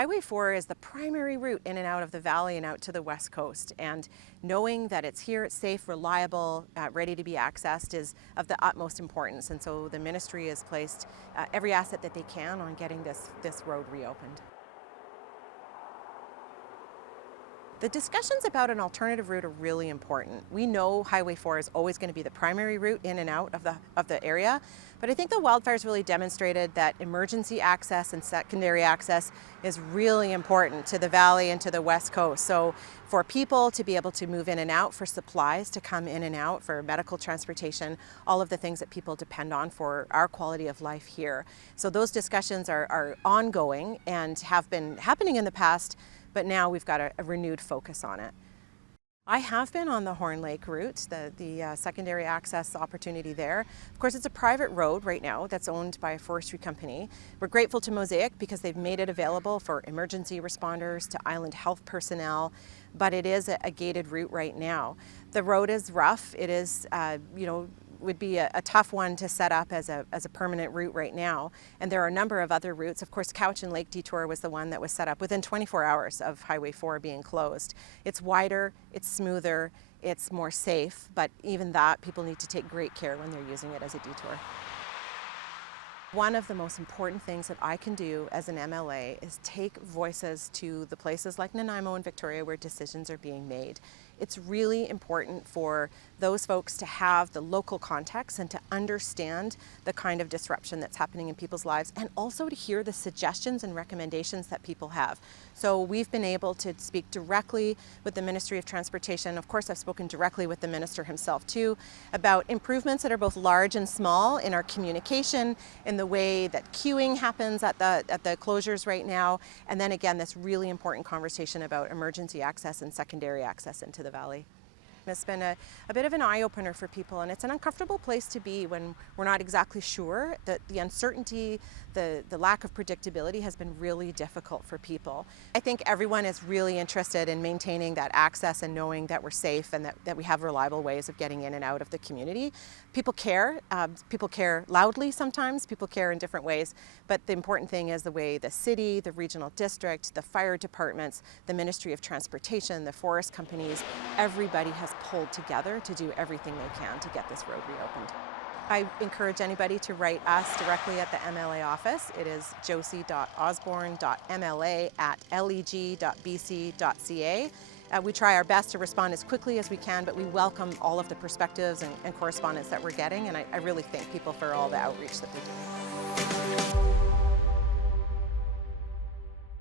Highway 4 is the primary route in and out of the valley and out to the west coast, and knowing that it's here, it's safe, reliable, ready to be accessed is of the utmost importance, and so the ministry has placed every asset that they can on getting this road reopened. The discussions about an alternative route are really important. We know Highway 4 is always going to be the primary route in and out of the area, but I think the wildfires really demonstrated that emergency access and secondary access is really important to the valley and to the west coast. So for people to be able to move in and out, for supplies to come in and out, for medical transportation, all of the things that people depend on for our quality of life here. So those discussions are ongoing and have been happening in the past, but now we've got a renewed focus on it. I have been on the Horn Lake route, the secondary access opportunity there. Of course, it's a private road right now that's owned by a forestry company. We're grateful to Mosaic because they've made it available for emergency responders, to island health personnel, but it is a gated route right now. The road is rough. It is, would be a tough one to set up as a permanent route right now. And there are a number of other routes. Of course, Couch and Lake Detour was the one that was set up within 24 hours of Highway 4 being closed. It's wider, it's smoother, it's more safe, but even that, people need to take great care when they're using it as a detour. One of the most important things that I can do as an MLA is take voices to the places like Nanaimo and Victoria where decisions are being made. It's really important for those folks to have the local context and to understand the kind of disruption that's happening in people's lives, and also to hear the suggestions and recommendations that people have. So we've been able to speak directly with the Ministry of Transportation. Of course, I've spoken directly with the Minister himself too, about improvements that are both large and small in our communication, in the way that queuing happens at the closures right now, and then again, this really important conversation about emergency access and secondary access into the valley. It's been a bit of an eye-opener for people, and it's an uncomfortable place to be when we're not exactly sure. That the uncertainty, the lack of predictability has been really difficult for people. I think everyone is really interested in maintaining that access and knowing that we're safe and that we have reliable ways of getting in and out of the community. People care loudly sometimes, people care in different ways, but the important thing is the way the city, the regional district, the fire departments, the Ministry of Transportation, the forest companies, everybody has pulled together to do everything they can to get this road reopened. I encourage anybody to write us directly at the MLA office. It is josie.osborne.mla@leg.bc.ca. We try our best to respond as quickly as we can, but we welcome all of the perspectives and correspondence that we're getting, and I really thank people for all the outreach that they're doing.